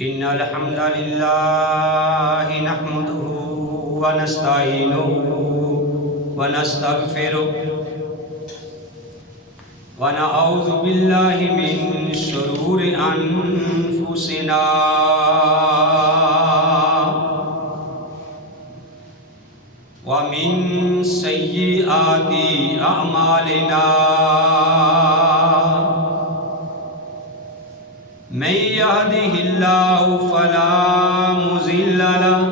إن الحمد لله نحمده ونستعينه ونستغفره ونعوذ بالله من شرور أنفسنا ومن سيئات أعمالنا من يهده الله فلا مضل له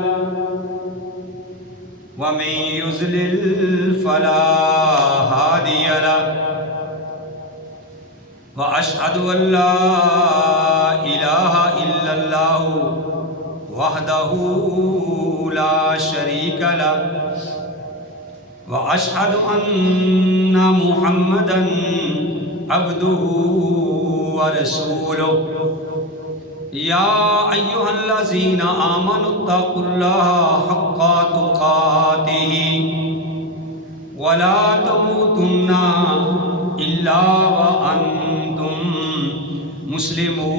ومن يضلل فلا هادي له وأشهد أن لا إله إلا الله وحده لا شريك له وأشهد أن محمدا عبده ورسوله يا أيها الذين آمنوا اتقوا الله حق تقاته ولا تموتن إلا وأنتم مسلمون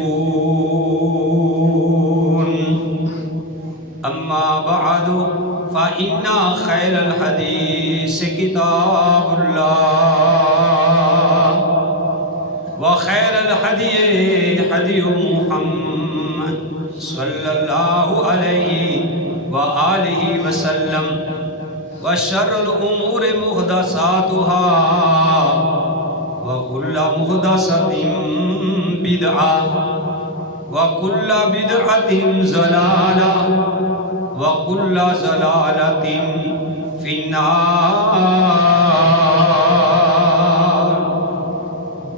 أما بعد فإن خير الحديث كتاب الله وخير الهدي هدي محمد صلى الله عليه وآله وسلم وشر الأمور محدثاتها وكل محدثة بدعة وكل بدعة ضلالة وكل ضلالة في النار.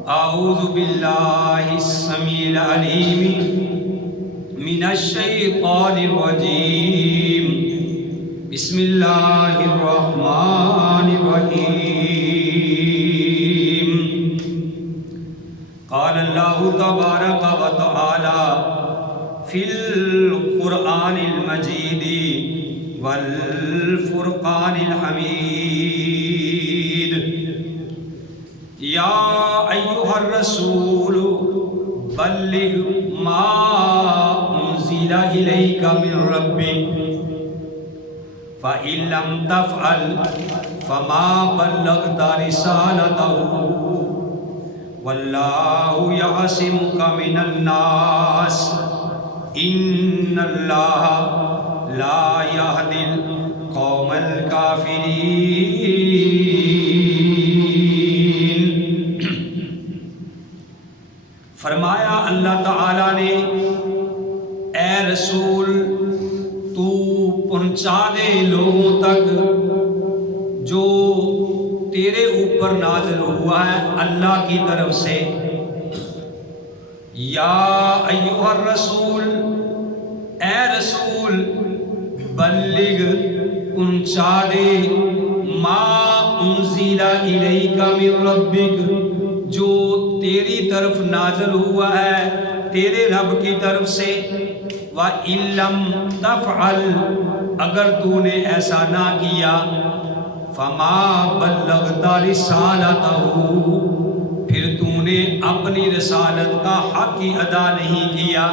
أعوذ بالله السميع العليم من الشيطان الرجيم. بسم الله الرحمن الرحيم. قال الله تبارك وتعالى في القرآن المجيد والفرقان الحميد. يا أيها الرسول بلغ ما أنزل إليك من ربك فإن لم تفعل فما بلغت رسالته والله يعصمك من الناس إن الله لا يهدي القوم الكافرين. فرمایا اللہ تعالیٰ نے اے رسول تو پہنچا دے لوگوں تک جو تیرے اوپر نازل ہوا ہے اللہ کی طرف سے. یا ایھا الرسول اے رسول بلغ پہنچا دے ما انزل الیک من ربک جو تیری طرف نازل ہوا ہے تیرے رب کی طرف سے. وَإِن لَّمْ تَفْعَلْ اگر تو نے ایسا نہ کیا فَمَا بَلَّغْتَ رِسَالَتَهُ پھر تو نے اپنی رسالت کا حق ہی ادا نہیں کیا.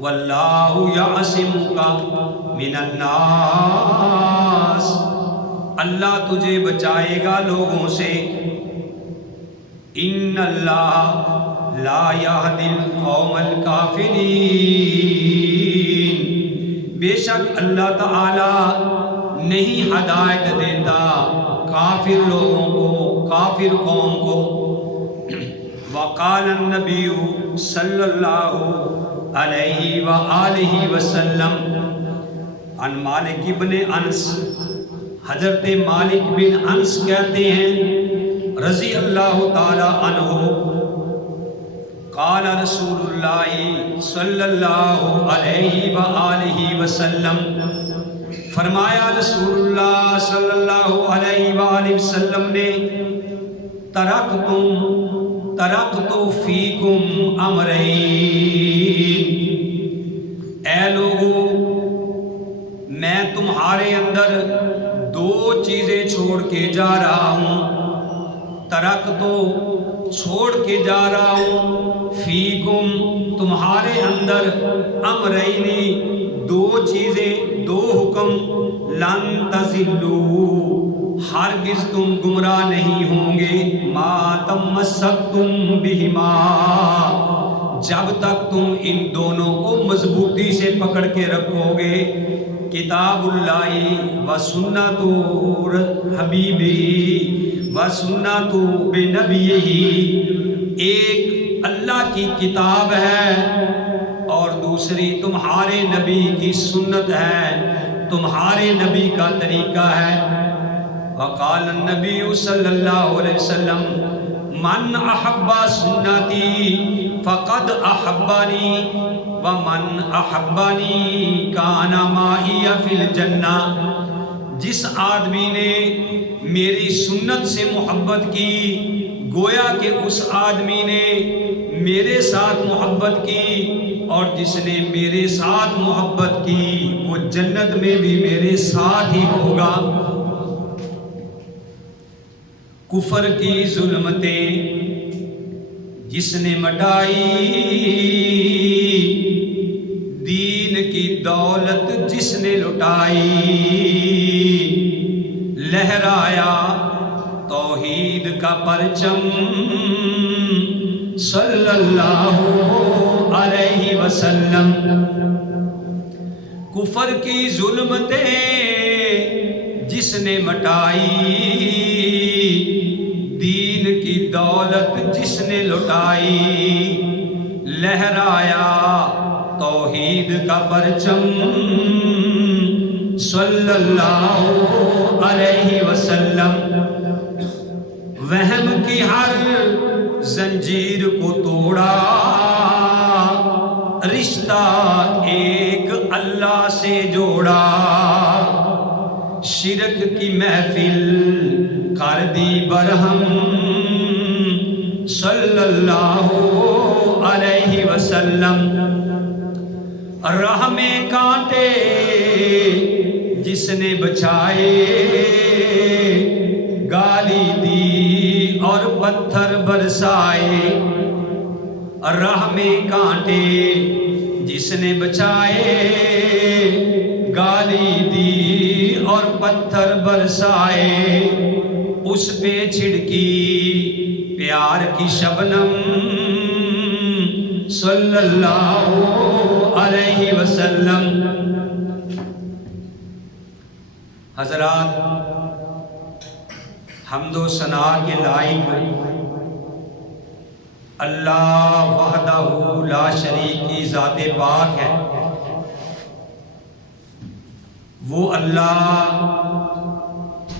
وَاللَّهُ يَعْصِمُكَ مِنَ النَّاسِ اللہ تجھے بچائے گا لوگوں سے. ان اللہ لا یہدی القوم الکافرین بے شک اللہ تعالی نہیں ہدایت دیتا کافر لوگوں کو کافر قوم کو. وقال النبی صلی اللہ علیہ وآلہ وسلم عن مالک بن انس حضرت مالک بن انس کہتے ہیں رضی اللہ تعالی عنہ قال رسول اللہ صلی اللہ علیہ وآلہ وسلم فرمایا رسول اللہ صلی اللہ علیہ وآلہ وسلم نے ترکت فیکم امرین اے لوگو میں تمہارے اندر دو چیزیں چھوڑ کے جا رہا ہوں. ترکتو چھوڑ کے جا رہا ہوں فیکم تمہارے اندر امرینی دو چیزیں، دو حکم، لن تضلوا ہرگز تم گمراہ نہیں ہوں گے، ما تمسکتم بہما جب تک تم ان دونوں کو مضبوطی سے پکڑ کے رکھو گے، کتاب اللہ و سنت حبیبی و سنت بنبیہ، ایک اللہ کی کتاب ہے اور دوسری تمہارے نبی کی سنت ہے، تمہارے نبی کا طریقہ ہے۔ وقال النبی صلی اللہ علیہ وسلم من احب سنتی فقد احبانی ومن احبانی کان معی فی الجنہ، جس آدمی نے میری سنت سے محبت کی گویا کہ اس آدمی نے میرے ساتھ محبت کی، اور جس نے میرے ساتھ محبت کی وہ جنت میں بھی میرے ساتھ ہی ہوگا۔ کفر کی ظلمتیں جس نے مٹائی، دین کی دولت جس نے لٹائی، لہرایا توحید کا پرچم صلی اللہ علیہ وسلم۔ کفر کی ظلمتیں جس نے مٹائی، دین کی دولت جس نے لٹائی، لہرایا توحید کا پرچم صلی اللہ علیہ وسلم۔ وہم کی ہر زنجیر کو توڑا، رشتہ ایک اللہ سے جوڑا، شرک کی محفل کر دی برہم صلی اللہ علیہ وسلم۔ راہ میں کانٹے جس نے بچائے، گالی دی اور پتھر برسائے، راہ میں کانٹے جس نے بچائے، گالی دی اور پتھر برسائے، اس پہ چھڑکی پیار کی شبنم صلی اللہ علیہ وسلم۔ حضرات، حمد و ثنا کے لائق اللہ وحدہ لا شریک کی ذات پاک ہے۔ وہ اللہ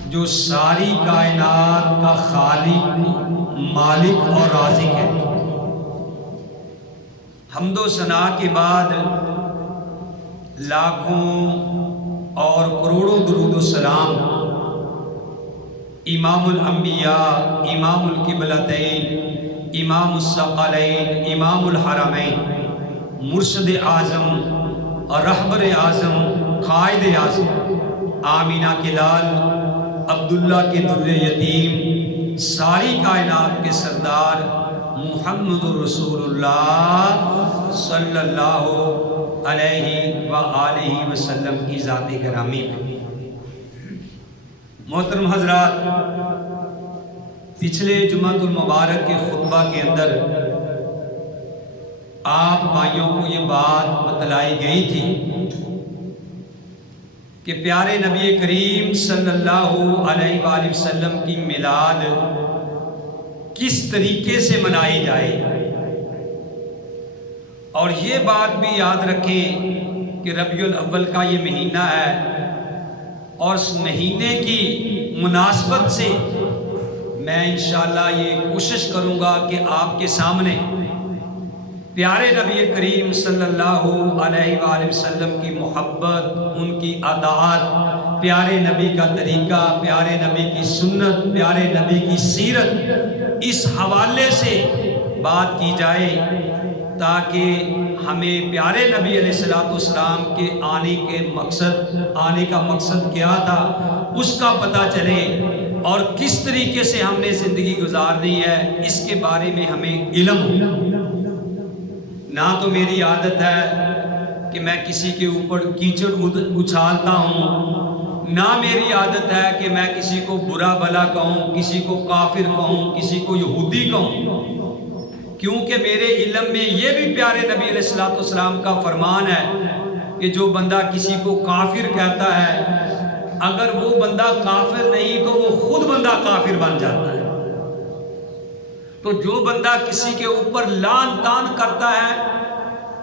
جو ساری کائنات کا خالق، مالک اور رازق ہے۔ حمد و ثنا کے بعد لاکھوں اور کروڑوں درود و سلام امام الانبیاء، امام القبلتین، امام الثقلین، امام الحرمین، مرشد اعظم اور رہبر اعظم، قائد اعظم، آمینہ کے لال، عبداللہ کے در یتیم، ساری کائنات کے سردار محمد رسول اللہ صلی اللہ علیہ وآلہ وسلم کی ذات گرامی میں۔ محترم حضرات، پچھلے جمعہ المبارک کے خطبہ کے اندر آپ بھائیوں کو یہ بات بتلائی گئی تھی کہ پیارے نبی کریم صلی اللہ علیہ وآلہ وسلم کی میلاد کس طریقے سے منائی جائے، اور یہ بات بھی یاد رکھیں کہ ربیع الاول کا یہ مہینہ ہے، اور اس مہینے کی مناسبت سے میں انشاءاللہ یہ کوشش کروں گا کہ آپ کے سامنے پیارے نبی کریم صلی اللہ علیہ وآلہ وسلم کی محبت، ان کی عادات، پیارے نبی کا طریقہ، پیارے نبی کی سنت، پیارے نبی کی سیرت، اس حوالے سے بات کی جائے تاکہ ہمیں پیارے نبی علیہ السلام کے آنے کا مقصد کیا تھا اس کا پتہ چلے، اور کس طریقے سے ہم نے زندگی گزارنی ہے اس کے بارے میں ہمیں علم ہو۔ نہ تو میری عادت ہے کہ میں کسی کے اوپر کیچڑ اچھالتا ہوں، نہ میری عادت ہے کہ میں کسی کو برا بھلا کہوں، کسی کو کافر کہوں، کسی کو یہودی کہوں، کیونکہ میرے علم میں یہ بھی پیارے نبی علیہ الصلوۃ والسلام کا فرمان ہے کہ جو بندہ کسی کو کافر کہتا ہے، اگر وہ بندہ کافر نہیں تو وہ خود بندہ کافر بن جاتا ہے۔ تو جو بندہ کسی کے اوپر لعن طعن کرتا ہے،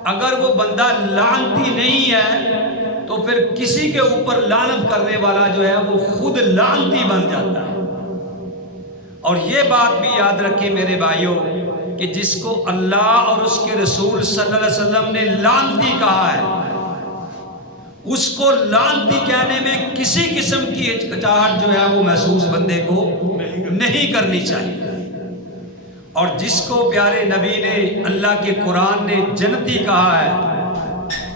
اگر وہ بندہ لعنتی نہیں ہے تو پھر کسی کے اوپر لعنت کرنے والا جو ہے وہ خود لعنتی بن جاتا ہے۔ اور یہ بات بھی یاد رکھیں میرے بھائیوں کہ جس کو اللہ اور اس کے رسول صلی اللہ علیہ وسلم نے لعنتی کہا ہے، اس کو لعنتی کہنے میں کسی قسم کی ہچکچاہٹ جو ہے وہ محسوس بندے کو نہیں کرنی چاہیے۔ اور جس کو پیارے نبی نے، اللہ کے قرآن نے جنتی کہا ہے،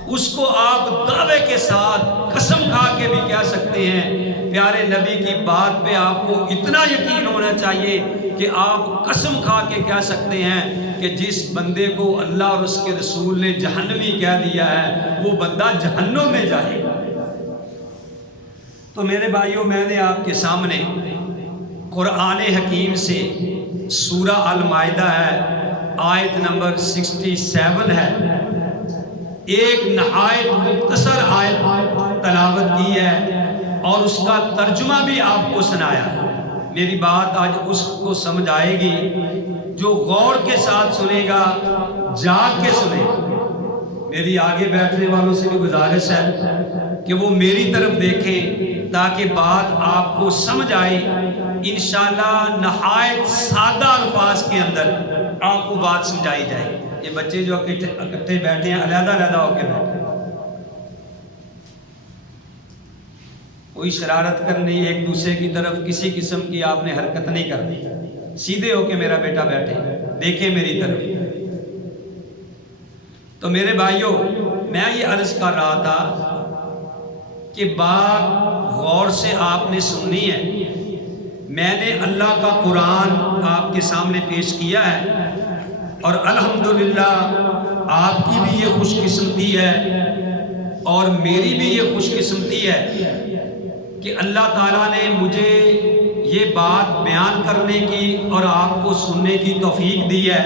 اس کو آپ دعوے کے ساتھ قسم کھا کے بھی کہہ سکتے ہیں۔ پیارے نبی کی بات پہ آپ کو اتنا یقین ہونا چاہیے کہ آپ قسم کھا کے کہہ سکتے ہیں کہ جس بندے کو اللہ اور اس کے رسول نے جہنمی کہہ دیا ہے وہ بندہ جہنم میں جائے گا۔ تو میرے بھائیوں، میں نے آپ کے سامنے قرآن حکیم سے سورہ المائدہ ہے، آیت نمبر 67 ہے، ایک نہایت مختصر آیت تلاوت کی ہے اور اس کا ترجمہ بھی آپ کو سنایا ہے۔ میری بات آج اس کو سمجھ آئے گی جو غور کے ساتھ سنے گا، جاگ کے سنے گا۔ میری آگے بیٹھنے والوں سے بھی گزارش ہے کہ وہ میری طرف دیکھیں تاکہ بات آپ کو سمجھ آئے۔ انشاءاللہ نہایت سادہ الفاظ کے اندر آپ کو بات سمجھائی جائے۔ یہ بچے جو اکٹھے بیٹھے ہیں علیحدہ علیحدہ ہو کے بیٹھے، کوئی شرارت کرنی ایک دوسرے کی طرف کسی قسم کی آپ نے حرکت نہیں کرنی، سیدھے ہو کے میرا بیٹا بیٹھے، دیکھے میری طرف۔ تو میرے بھائیوں، میں یہ عرض کر رہا تھا کہ بات غور سے آپ نے سننی ہے۔ میں نے اللہ کا قرآن آپ کے سامنے پیش کیا ہے اور الحمدللہ آپ کی بھی یہ خوش قسمتی ہے اور میری بھی یہ خوش قسمتی ہے کہ اللہ تعالیٰ نے مجھے یہ بات بیان کرنے کی اور آپ کو سننے کی توفیق دی ہے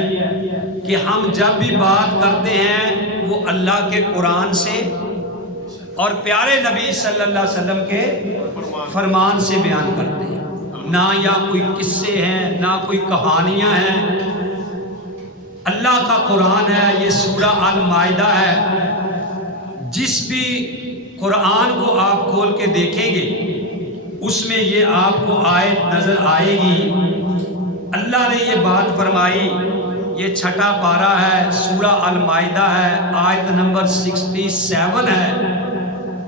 کہ ہم جب بھی بات کرتے ہیں وہ اللہ کے قرآن سے اور پیارے نبی صلی اللہ علیہ وسلم کے فرمان سے بیان کرتے ہیں، نہ یا کوئی قصے ہیں، نہ کوئی کہانیاں ہیں۔ اللہ کا قرآن ہے، یہ سورہ المائدہ ہے۔ جس بھی قرآن کو آپ کھول کے دیکھیں گے اس میں یہ آپ کو آیت نظر آئے گی۔ اللہ نے یہ بات فرمائی، یہ چھٹا پارہ ہے، سورہ المائدہ ہے، آیت نمبر 67 ہے۔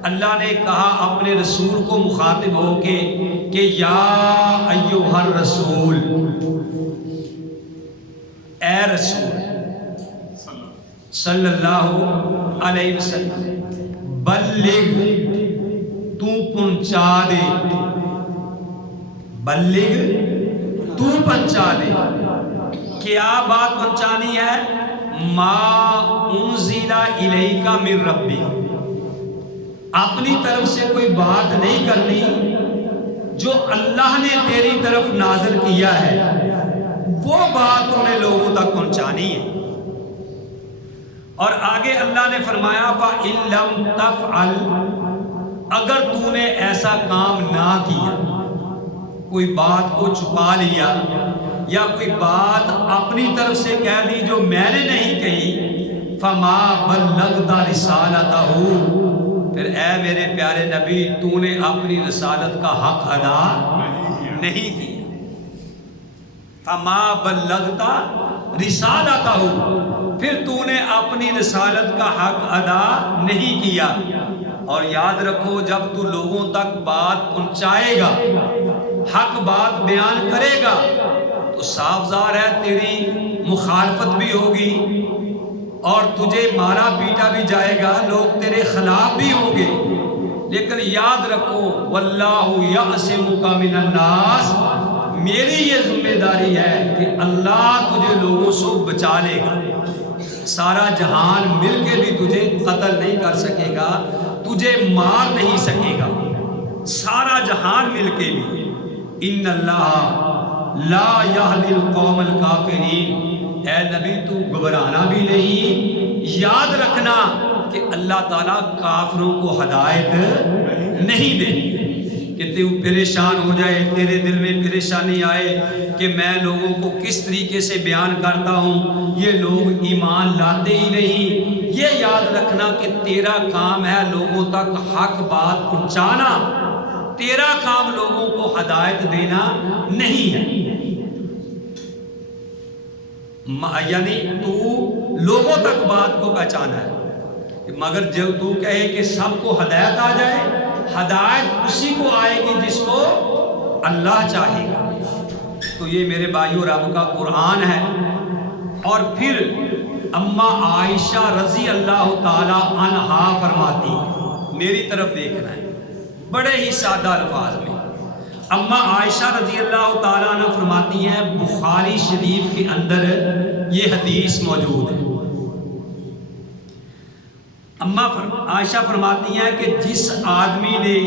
اللہ نے کہا اپنے رسول کو مخاطب ہو کے کہ یا ایھا الرسول، اے رسول صلی اللہ علیہ وسلم، بلغ، تو پہنچا دے، بلغ، تو پہنچا دے۔ کیا بات پہنچانی ہے؟ ما انزل الیک من ربک، اپنی طرف سے کوئی بات نہیں کرنی، جو اللہ نے تیری طرف نازل کیا ہے وہ بات انہیں لوگوں تک پہنچانی ہے۔ اور آگے اللہ نے فرمایا فَإِن لَّمْ تَفْعَلْ، اگر تو نے ایسا کام نہ کیا، کوئی بات کو چھپا لیا یا کوئی بات اپنی طرف سے کہہ دی جو میں نے نہیں کہی، فَمَا بَلَّغْتَ رِسَالَتَهُ، پھر اے میرے پیارے نبی تو نے اپنی رسالت کا حق ادا نہیں کیا۔ فَمَا بَلَّغْتَ رِسَالَتَهُ، پھر تو نے اپنی رسالت کا حق ادا نہیں کیا۔ اور یاد رکھو جب تو لوگوں تک بات پہنچائے گا، حق بات بیان کرے گا، تو صاف ظاہر ہے تیری مخالفت بھی ہوگی اور تجھے مارا پیٹا بھی جائے گا، لوگ تیرے خلاف بھی ہوں گے۔ لیکن یاد رکھو واللہ یعصمک من الناس، میری یہ ذمہ داری ہے کہ اللہ تجھے لوگوں سے بچا لے گا۔ سارا جہان مل کے بھی تجھے قتل نہیں کر سکے گا، تجھے مار نہیں سکے گا، سارا جہان مل کے بھی۔ ان اللہ لا یہدی القوم الکافرین، اے نبی تو گھبرانا بھی نہیں، یاد رکھنا کہ اللہ تعالیٰ کافروں کو ہدایت نہیں دے کہ تو پریشان ہو جائے، تیرے دل میں پریشانی آئے کہ میں لوگوں کو کس طریقے سے بیان کرتا ہوں، یہ لوگ ایمان لاتے ہی نہیں۔ یہ یاد رکھنا کہ تیرا کام ہے لوگوں تک حق بات پہنچانا، تیرا کام لوگوں کو ہدایت دینا نہیں ہے۔ یعنی تو لوگوں تک بات کو پہنچانا ہے، مگر جب تو کہے کہ سب کو ہدایت آ جائے، ہدایت اسی کو آئے گی جس کو اللہ چاہے گا۔ تو یہ میرے بھائیو رب کا قرآن ہے۔ اور پھر اماں عائشہ رضی اللہ تعالی عنہا فرماتی، میری طرف دیکھنا ہے بڑے ہی سادہ الفاظ میں، اماں عائشہ رضی اللہ تعالی عنہ فرماتی ہیں، بخاری شریف کے اندر یہ حدیث موجود ہے۔ اماں عائشہ فرماتی ہیں کہ جس آدمی نے،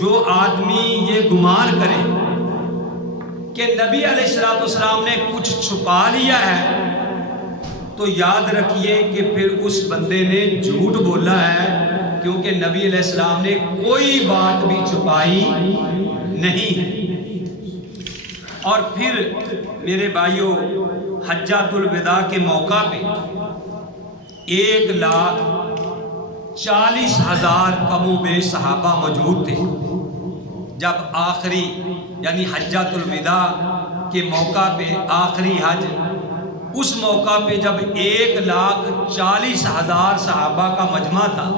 جو آدمی یہ گمان کرے کہ نبی علیہ السلام نے کچھ چھپا لیا ہے، تو یاد رکھیے کہ پھر اس بندے نے جھوٹ بولا ہے، کیونکہ نبی علیہ السلام نے کوئی بات بھی چھپائی نہیں ہے۔ اور پھر میرے بھائیوں، حجۃ الوداع کے موقع پہ 1,40,000 کم و بیش صحابہ موجود تھے۔ جب آخری یعنی حجۃ الوداع کے موقع پہ آخری حج، اس موقع پہ جب 1,40,000 صحابہ کا مجمع تھا،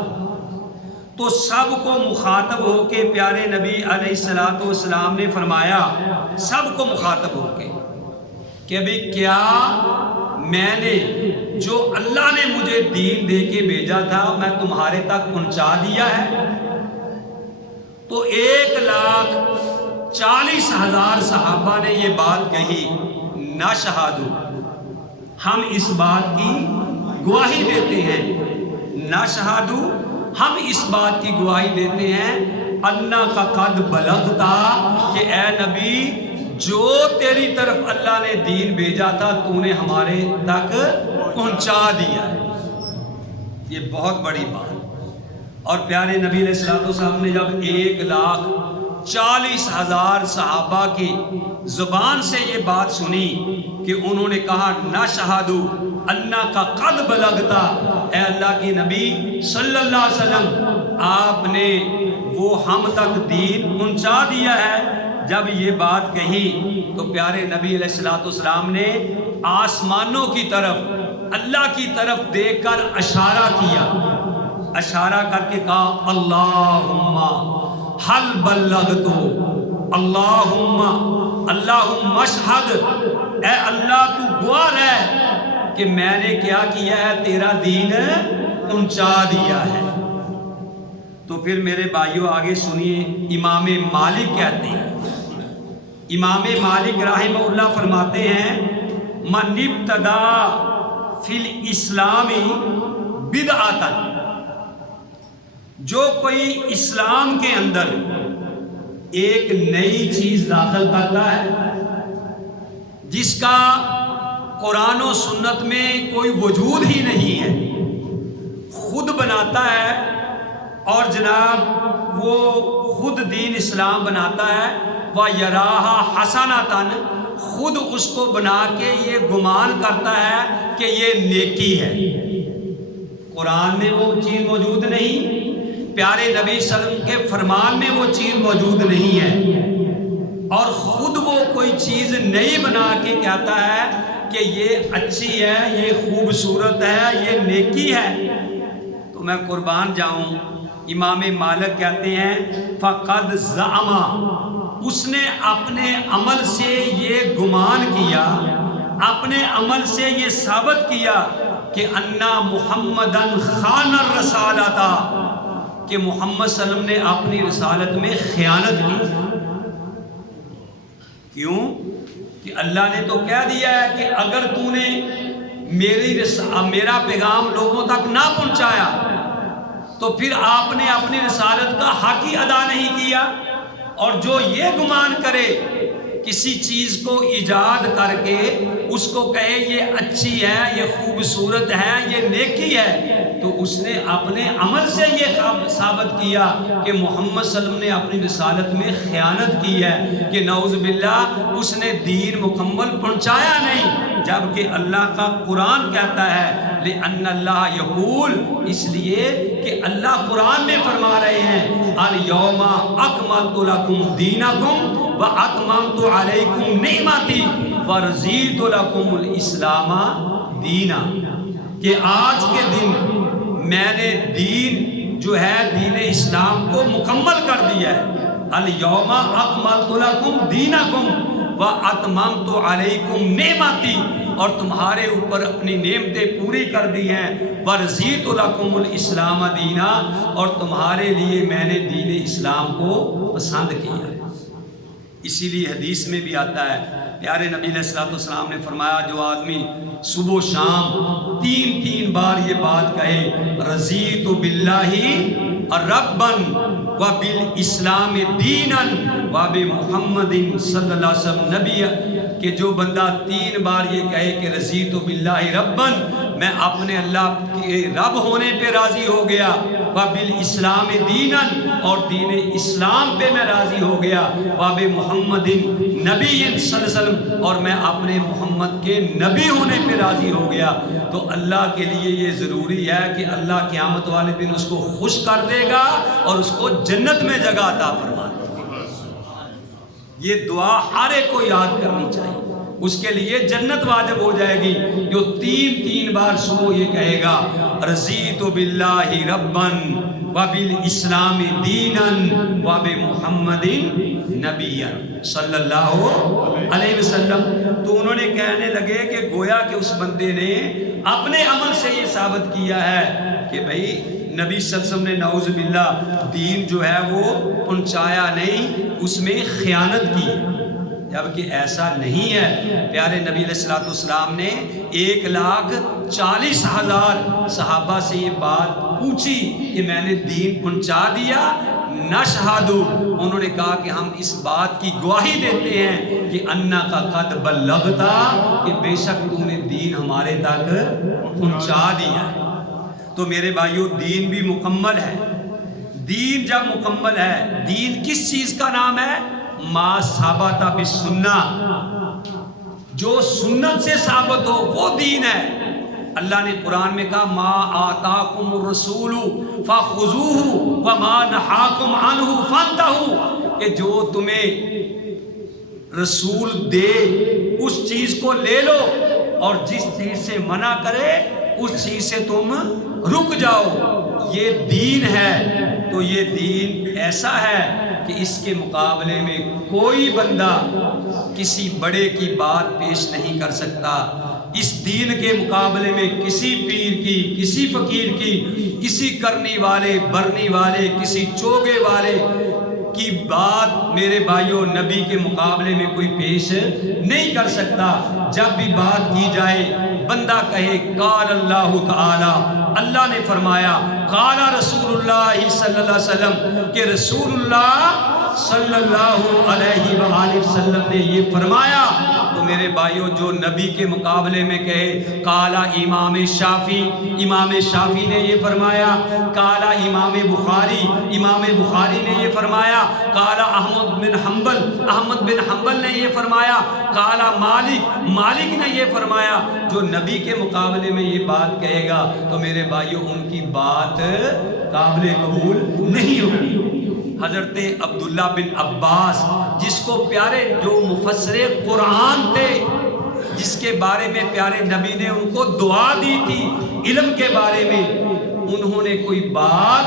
تو سب کو مخاطب ہو کے پیارے نبی علیہ السلام نے فرمایا، سب کو مخاطب ہو کے کہ ابھی کیا میں نے جو اللہ نے مجھے دین دے کے بھیجا تھا میں تمہارے تک پہنچا دیا ہے؟ تو 1,40,000 صحابہ نے یہ بات کہی، نشہد، ہم اس بات کی گواہی دیتے ہیں، نشہد، ہم اس بات کی گواہی دیتے ہیں، انک قد بلغتا، کہ اے نبی جو تیری طرف اللہ نے دین بھیجا تھا تو نے ہمارے تک پہنچا دیا ہے۔ یہ بہت بڑی بات۔ اور پیارے نبی علیہ السلام نے جب 1,40,000 صحابہ کی زبان سے یہ بات سنی کہ انہوں نے کہا نشہد انک قد بلغتا، اے اللہ کی نبی صلی اللہ علیہ وسلم آپ نے وہ ہم تک دین پہنچا دیا ہے، جب یہ بات کہی تو پیارے نبی علیہ السلام نے آسمانوں کی طرف، اللہ کی طرف دیکھ کر اشارہ کیا، اشارہ کر کے کہا اللہم حل بلغتو، اللہم اشہد، اے اللہ تو گواہ ہے کہ میں نے کیا کیا ہے، تیرا دین پہنچا دیا ہے۔ تو پھر میرے بھائیوں آگے سنیے، امام مالک کہتے ہیں، امام مالک رحمہ اللہ فرماتے ہیں، من ابتدا فی الاسلام بدعۃ، جو کوئی اسلام کے اندر ایک نئی چیز داخل کرتا ہے جس کا قرآن و سنت میں کوئی وجود ہی نہیں ہے، خود بناتا ہے اور جناب وہ خود دین اسلام بناتا ہے، وَيَرَاهَا حَسَنَةً، خود اس کو بنا کے یہ گمان کرتا ہے کہ یہ نیکی ہے۔ قرآن میں وہ چیز موجود نہیں، پیارے نبی صلی اللہ علیہ وسلم کے فرمان میں وہ چیز موجود نہیں ہے، اور خود وہ کوئی چیز نئی بنا کے کہتا ہے کہ یہ اچھی ہے، یہ خوبصورت ہے، یہ نیکی ہے۔ تو میں قربان جاؤں، امام مالک کہتے ہیں فقد زعم، اس نے اپنے عمل سے یہ گمان کیا، اپنے عمل سے یہ ثابت کیا کہ انا محمدن خان الرسالۃ، کہ محمد صلی اللہ علیہ وسلم نے اپنی رسالت میں خیانت کی. کیوں؟ کہ اللہ نے تو کہہ دیا ہے کہ اگر تو نے میرا پیغام لوگوں تک نہ پہنچایا تو پھر آپ نے اپنی رسالت کا حق ہی ادا نہیں کیا. اور جو یہ گمان کرے کسی چیز کو ایجاد کر کے اس کو کہے یہ اچھی ہے، یہ خوبصورت ہے، یہ نیکی ہے، تو اس نے اپنے عمل سے یہ ثابت کیا کہ محمد صلی اللہ علیہ وسلم نے اپنی رسالت میں خیانت کی ہے، کہ نعوذ باللہ اس نے دین مکمل پہنچایا نہیں. جبکہ اللہ کا قرآن کہتا ہے لِأَنَّ اللَّهَ يَقُولُ، اس لیے کہ اللہ قرآن میں فرما رہے ہیں الْيَوْمَ أَكْمَلْتُ لَكُمْ دِينَكُمْ وَأَتْمَمْتُ عَلَيْكُمْ نِعْمَتِي وَرَضِيتُ لَكُمُ الْإِسْلَامَ دِينًا، کہ آج کے دن میں نے دین جو ہے دین اسلام کو مکمل کر دیا ہے. الْيَوْمَ أَكْمَلْتُ لَكُمْ دِينَكُمْ وَأَتْمَمْتُ عَلَيْكُمْ نِعْمَتِي، اور تمہارے اوپر اپنی نعمتیں پوری کر دی ہیں. وَرَضِيتُ لَكُمُ الْإِسْلَامَ دِينًا، اور تمہارے لیے میں نے دین اسلام کو پسند کیا ہے. اسی لیے حدیث میں بھی آتا ہے، پیارے نبی علیہ الصلوۃ والسلام نے فرمایا جو آدمی صبح و شام تین بار یہ بات کہے رضیت باللہ ربًا وبالاسلام دینا وبمحمد صلی اللہ علیہ وسلم نبی، کہ جو بندہ 3 بار یہ کہے کہ رضیت باللہ ربًا، میں اپنے اللہ کے رب ہونے پہ راضی ہو گیا، وبالاسلام دینا، اور دین اسلام پہ میں راضی ہو گیا، وبمحمد نبی صلی اللہ علیہ وسلم، اور میں اپنے محمد کے نبی ہونے پہ راضی ہو گیا، تو اللہ کے لیے یہ ضروری ہے کہ اللہ قیامت والے دن اس کو خوش کر دے گا اور اس کو جنت میں جگہ عطا فرما دے گا. یہ دعا ہر ایک کو یاد کرنی چاہیے، اس کے لیے جنت واجب ہو جائے گی جو 3 بار صبح یہ کہے گا رضیت باللہ ربًا وبالاسلام دینا وبمحمد نبیا صلی اللہ علیہ وسلم. تو انہوں نے کہنے لگے کہ گویا کہ اس بندے نے اپنے عمل سے یہ ثابت کیا ہے کہ بھئی نبی صلی اللہ علیہ وسلم نے نعوذ باللہ دین جو ہے وہ پہنچایا نہیں، اس میں خیانت کی. جبکہ ایسا نہیں ہے. پیارے نبی علیہ الصلوۃ والسلام نے 1,40,000 صحابہ سے یہ بات پوچھی کہ میں نے دین پہنچا دیا؟ نشہدو، انہوں نے کہا کہ ہم اس بات کی گواہی دیتے ہیں کہ انک قد بلغتا، کہ بے شک تو نے دین ہمارے تک پہنچا دیا ہے. تو میرے بھائیو دین بھی مکمل ہے. دین جب مکمل ہے، دین کس چیز کا نام ہے؟ ما ثابت بالسنہ، جو سنت سے ثابت ہو وہ دین ہے. اللہ نے قرآن میں کہا ما آتاکم الرسول فخذوہ وما نہاکم عنہ فانتہوا، کہ جو تمہیں رسول دے اس چیز کو لے لو، اور جس چیز سے منع کرے اس چیز سے تم رک جاؤ. یہ دین ہے. تو یہ دین ایسا ہے کہ اس کے مقابلے میں کوئی بندہ کسی بڑے کی بات پیش نہیں کر سکتا. اس دین کے مقابلے میں کسی پیر کی، کسی فقیر کی، کسی کرنی والے، برنی والے، کسی چوگے والے کی بات میرے بھائیوں نبی کے مقابلے میں کوئی پیش نہیں کر سکتا. جب بھی بات کی جائے بندہ کہے قال اللہ تعالی، اللہ نے فرمایا، قال رسول اللہ صلی اللہ علیہ وسلم، کہ رسول اللہ صلی اللہ علیہ وآلہ وسلم نے یہ فرمایا. تو میرے بھائیوں جو نبی کے مقابلے میں کہے قال امام شافعی، امام شافعی نے یہ فرمایا، قال امام بخاری، امام بخاری نے یہ فرمایا، قال احمد بن حنبل، احمد بن حنبل نے یہ فرمایا، قال مالک، مالک نے یہ فرمایا. جو نبی کے مقابلے میں یہ بات کہے گا تو میرے بھائیوں ان کی بات قابل قبول نہیں ہوگی. حضرت عبداللہ بن عباس، جس کو پیارے جو مفسر قرآن تھے، جس کے بارے میں پیارے نبی نے ان کو دعا دی تھی علم کے بارے میں، انہوں نے کوئی بات،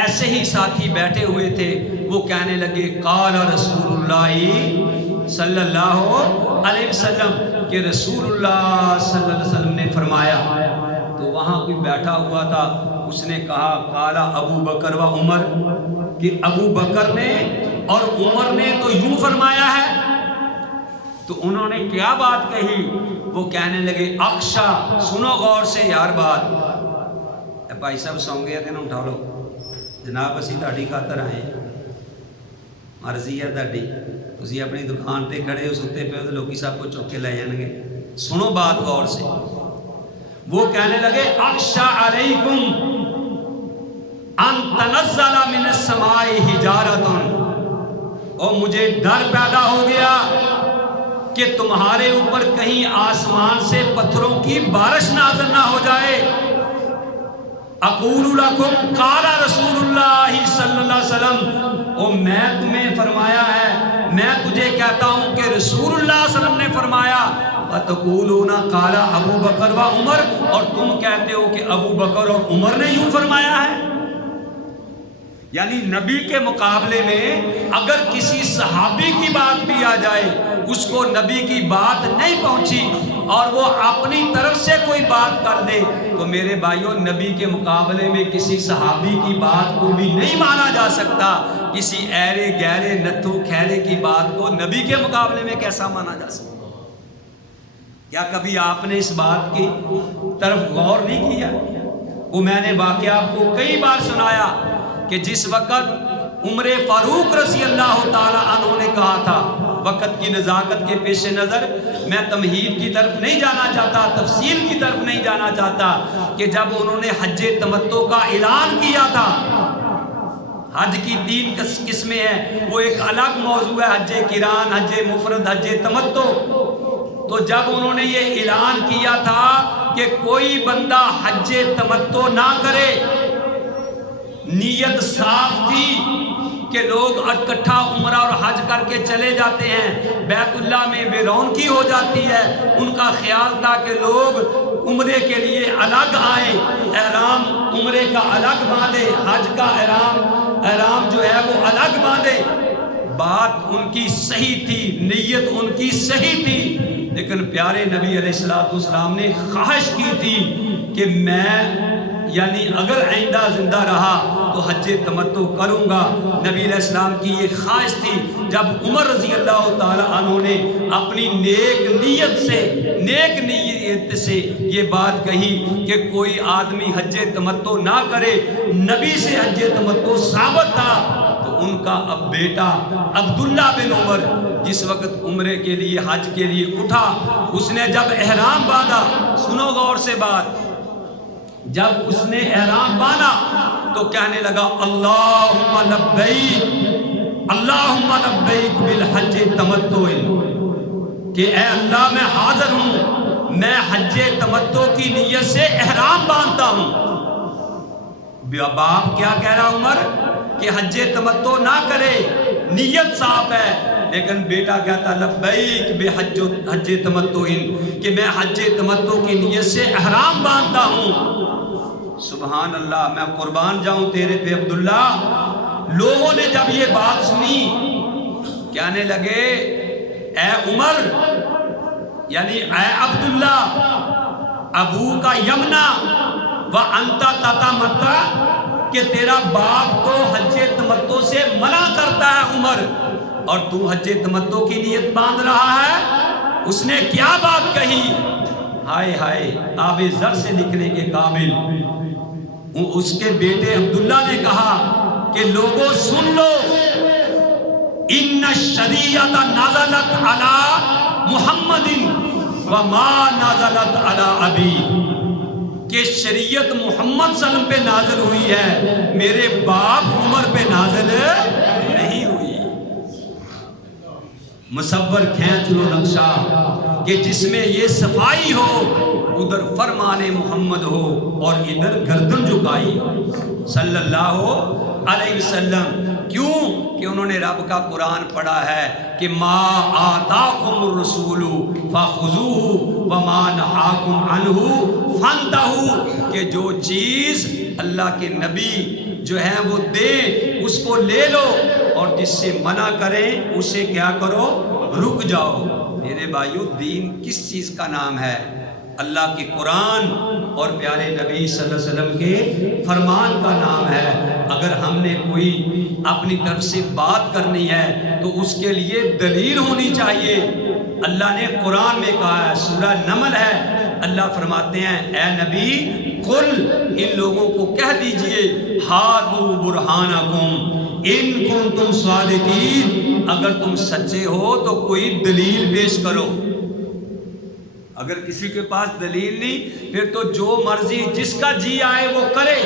ایسے ہی ساتھی بیٹھے ہوئے تھے، وہ کہنے لگے قال رسول اللہ صلی اللہ علیہ وسلم، کہ رسول اللہ صلی اللہ علیہ وسلم نے فرمایا. تو وہاں کوئی بیٹھا ہوا تھا، اس نے کہا قالا ابو بکر و عمر، کہ ابو بکر نے اور عمر نے تو یوں فرمایا ہے۔ تو انہوں نے کیا بات کہی؟ وہ کہنے لگے اخشا، سنو غور سے یار بات، بھائی صاحب سو گئے تھے نا، اٹھا لو جناب، اسی تہاڈی خاطر آئے، مرضی ہے تہاڈی، تسی اپنی دکان تے کھڑے ہو، ستے پہ تو لوکی سب کو چوک کے لے جان گے۔ سنو بات غور سے۔ وہ کہنے لگے اخشا علیکم ان تنزل من السماء حجارۃ، اور مجھے ڈر پیدا ہو گیا کہ تمہارے اوپر کہیں آسمان سے پتھروں کی بارش نازل نہ ہو جائے۔ اقول لکم قال رسول اللہ صلی اللہ علیہ وسلم، اور میں تمہیں فرمایا ہے، میں تجھے کہتا ہوں کہ رسول اللہ صلی اللہ علیہ وسلم نے فرمایا، وتقولون قال ابو بکر و عمر، اور تم کہتے ہو کہ ابو بکر اور عمر نے یوں فرمایا ہے۔ یعنی نبی کے مقابلے میں اگر کسی صحابی کی بات بھی آ جائے، اس کو نبی کی بات نہیں پہنچی اور وہ اپنی طرف سے کوئی بات کر دے، تو میرے بھائیوں نبی کے مقابلے میں کسی صحابی کی بات کو بھی نہیں مانا جا سکتا۔ کسی ایرے گہرے نتھو کھیرے کی بات کو نبی کے مقابلے میں کیسا مانا جا سکتا؟ کیا کبھی آپ نے اس بات کی طرف غور نہیں کیا؟ وہ میں نے واقعہ آپ کو کئی بار سنایا کہ جس وقت عمر فاروق رضی اللہ تعالی عنہ نے کہا تھا، وقت کی نزاکت کے پیش نظر میں تمہید کی طرف نہیں جانا چاہتا، تفصیل کی طرف نہیں جانا چاہتا، کہ جب انہوں نے حج تمتع کا اعلان کیا تھا، حج کی 3 قسمیں ہیں، وہ ایک الگ موضوع ہے، حج قران، حج مفرد، حج تمتع۔ تو جب انہوں نے یہ اعلان کیا تھا کہ کوئی بندہ حج تمتع نہ کرے، نیت صاف تھی کہ لوگ اکٹھا عمرہ اور حج کر کے چلے جاتے ہیں، بیت اللہ میں بے رونقی ہو جاتی ہے، ان کا خیال تھا کہ لوگ عمرے کے لیے الگ آئیں، احرام عمرے کا الگ باندھے، حج کا احرام جو ہے وہ الگ باندھے۔ بات ان کی صحیح تھی، نیت ان کی صحیح تھی، لیکن پیارے نبی علیہ السلام نے خواہش کی تھی کہ میں یعنی اگر آئندہ زندہ رہا تو حج تمتع کروں گا۔ نبی علیہ السلام کی یہ خواہش تھی۔ جب عمر رضی اللہ تعالی عنہ نے اپنی نیک نیت سے یہ بات کہی کہ کوئی آدمی حج تمتع نہ کرے، نبی سے حج تمتع ثابت تھا، تو ان کا اب بیٹا عبداللہ بن عمر جس وقت عمرے کے لیے حج کے لیے اٹھا، اس نے جب احرام باندھا، سنو غور سے بات، جب اس نے احرام باندھا تو کہنے لگا اللہم لبیک اللہم لبیک بالحج تمتع، کہ اے اللہ میں حاضر ہوں، میں حج تمتع کی نیت سے احرام باندھتا ہوں۔ باپ کیا کہہ رہا عمر کہ حج تمتع نہ کرے، نیت صاف ہے، لیکن بیٹا کہتا لبیک بحج تمتع، کہ میں حج تمتع کی نیت سے احرام باندھتا ہوں۔ سبحان اللہ، میں قربان جاؤں تیرے پہ عبداللہ۔ لوگوں نے جب یہ بات سنی کہنے لگے اے عمر، یعنی اے عبداللہ، ابو کا یمنا و انتا تتمتع، کہ تیرا باپ تو حج تمتع سے منع کرتا ہے عمر، اور تو حج تمتع کی نیت باندھ رہا ہے۔ اس نے کیا بات کہی، ہائے ہائے، آب زر سے لکھنے کے قابل۔ اس کے بیٹے عبداللہ نے کہا کہ لوگوں سن لو، ان الشریعت نازلت علی محمد وما نازلت علی ابی، کہ شریعت محمد صلی اللہ علیہ وسلم پہ نازل ہوئی ہے، میرے باپ عمر پہ نازل نہیں ہوئی۔ مصور کھینچ لو نقشہ کہ جس میں یہ صفائی ہو، ادھر فرمان محمد ہو اور ادھر گردن جھکائی صلی اللہ علیہ وسلم۔ کیوں کہ انہوں نے رب کا قرآن پڑھا ہے کہ ما آتاکم الرسول فخذوہ وما نہاکم عنہ فانتہوا، کہ جو چیز اللہ کے نبی جو ہیں وہ دیں اس کو لے لو، اور جس سے منع کریں اسے کیا کرو، رک جاؤ۔ میرے بھائیو، دین کس چیز کا نام ہے؟ اللہ کے قرآن اور پیارے نبی صلی اللہ علیہ وسلم کے فرمان کا نام ہے۔ اگر ہم نے کوئی اپنی طرف سے بات کرنی ہے تو اس کے لیے دلیل ہونی چاہیے۔ اللہ نے قرآن میں کہا ہے، سورہ نمل ہے، اللہ فرماتے ہیں اے نبی قل، ان لوگوں کو کہہ دیجئے ہاتو برہانکم ان کنتم صادقین، اگر تم سچے ہو تو کوئی دلیل پیش کرو۔ اگر کسی کے پاس دلیل نہیں پھر تو جو مرضی جس کا جی آئے وہ کرے۔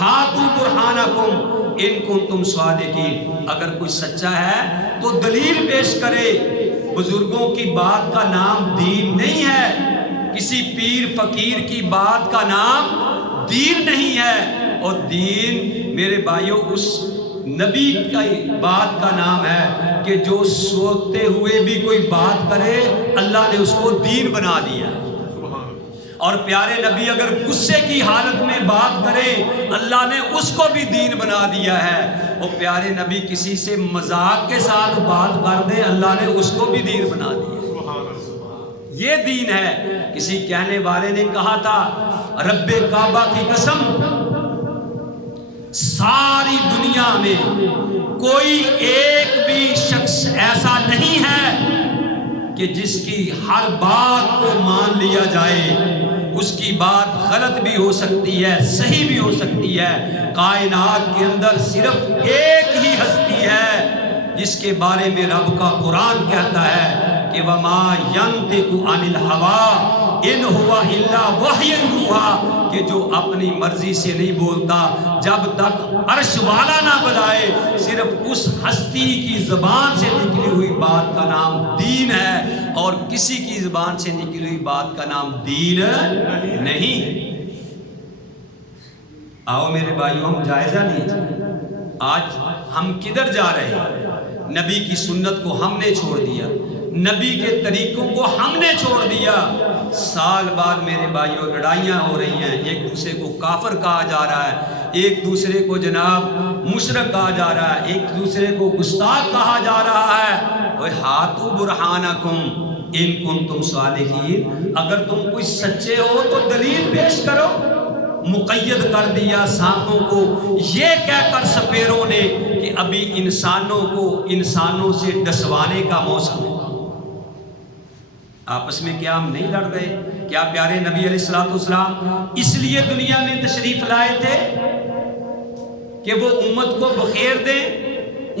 ہاتو برہانکم ان کنتم صادقین، اگر کوئی سچا ہے تو دلیل پیش کرے۔ بزرگوں کی بات کا نام دین نہیں ہے، کسی پیر فقیر کی بات کا نام دین نہیں ہے، اور دین میرے بھائیوں اس نبی کی بات کا نام ہے کہ جو سوتے ہوئے بھی کوئی بات کرے اللہ نے اس کو دین بنا دیا۔ اور پیارے نبی اگر غصے کی حالت میں بات کرے اللہ نے اس کو بھی دین بنا دیا ہے۔ اور پیارے نبی کسی سے مذاق کے ساتھ بات کر دے اللہ نے اس کو بھی دین بنا دیا۔ یہ دین ہے۔ کسی کہنے والے نے کہا تھا رب کعبہ کی قسم ساری دنیا میں کوئی ایک بھی شخص ایسا نہیں ہے کہ جس کی ہر بات کو مان لیا جائے، اس کی بات غلط بھی ہو سکتی ہے صحیح بھی ہو سکتی ہے۔ کائنات کے اندر صرف ایک ہی ہستی ہے جس کے بارے میں رب کا قرآن کہتا ہے کہ وما ینطق عن الہوی ان ہوا الا وحی یوحی، کہ جو اپنی مرضی سے نہیں بولتا جب تک عرش والا نہ بلائے۔ صرف اس ہستی کی زبان سے نکلی ہوئی بات کا نام دین ہے، اور کسی کی زبان سے نکلی ہوئی بات کا نام دین نہیں۔ آؤ میرے بھائیوں ہم جائزہ لیجیے، آج ہم کدھر جا رہے ہیں؟ نبی کی سنت کو ہم نے چھوڑ دیا، نبی کے طریقوں کو ہم نے چھوڑ دیا۔ سال بعد میرے بھائیوں لڑائیاں ہو رہی ہیں، ایک دوسرے کو کافر کہا جا رہا ہے، ایک دوسرے کو جناب مشرک کہا جا رہا ہے، ایک دوسرے کو گستاخ کہا جا رہا ہے۔ اوے ہاتو برہانکم ان کنتم صادقین، اگر تم کوئی سچے ہو تو دلیل پیش کرو۔ مقید کر دیا سانپوں کو یہ کہہ کر سپیروں نے کہ ابھی انسانوں کو انسانوں سے ڈسوانے کا موسم ہے۔ آپس میں کیا ہم نہیں لڑ رہے؟ کیا پیارے نبی علیہ الصلوۃ والسلام اس لیے دنیا میں تشریف لائے تھے کہ وہ امت کو بخیر دیں،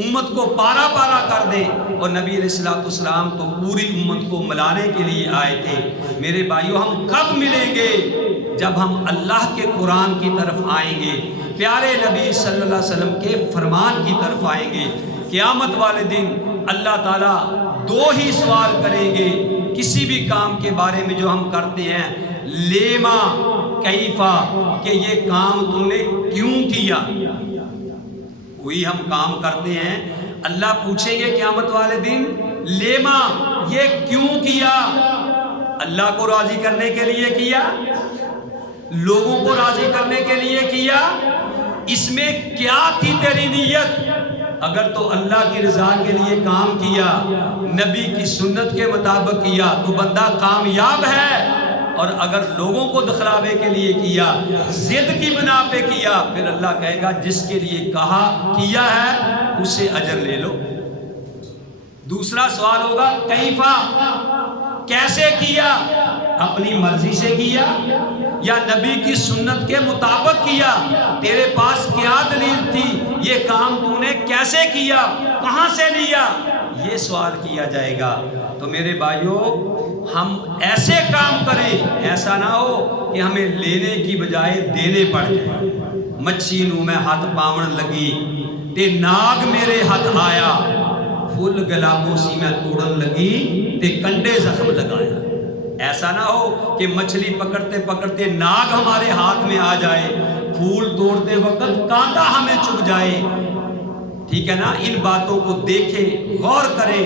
امت کو پارا پارا کر دیں؟ اور نبی علیہ الصلوۃ والسلام تو پوری امت کو ملانے کے لیے آئے تھے۔ میرے بھائیوں ہم کب ملیں گے؟ جب ہم اللہ کے قرآن کی طرف آئیں گے، پیارے نبی صلی اللہ علیہ وسلم کے فرمان کی طرف آئیں گے۔ قیامت والے دن اللہ تعالیٰ دو ہی سوال کریں گے کسی بھی کام کے بارے میں جو ہم کرتے ہیں، لیما کیفا، کہ یہ کام تم نے کیوں کیا۔ کوئی ہم کام کرتے ہیں اللہ پوچھیں گے قیامت والے دن لیما، یہ کیوں کیا؟ اللہ کو راضی کرنے کے لیے کیا؟ لوگوں کو راضی کرنے کے لیے کیا؟ اس میں کیا تھی تیری نیت؟ اگر تو اللہ کی رضا کے لیے کام کیا، نبی کی سنت کے مطابق کیا تو بندہ کامیاب ہے، اور اگر لوگوں کو دکھلاوے کے لیے کیا، ضد کی بنا پہ کیا، پھر اللہ کہے گا جس کے لیے کہا کیا ہے اسے اجر لے لو۔ دوسرا سوال ہوگا کیفا، کیسے کیا؟ اپنی مرضی سے کیا یا نبی کی سنت کے مطابق کیا؟ تیرے پاس کیا دلیل تھی؟ یہ کام تو نے کیسے کیا؟ کہاں سے لیا؟ یہ سوال کیا جائے گا۔ تو میرے بھائیوں ہم ایسے کام کریں، ایسا نہ ہو کہ ہمیں لینے کی بجائے دینے پڑ جائے۔ مچھی نو میں ہاتھ پاون لگی تے ناگ میرے ہاتھ آیا، پھول گلابوں سی میں توڑن لگی تے کنڈے زخم لگایا۔ ایسا نہ ہو کہ مچھلی پکڑتے پکڑتے ناگ ہمارے ہاتھ میں آ جائے، پھول توڑتے وقت کانٹا ہمیں چبھ جائے۔ ٹھیک ہے نا؟ ان باتوں کو دیکھیں، غور کریں۔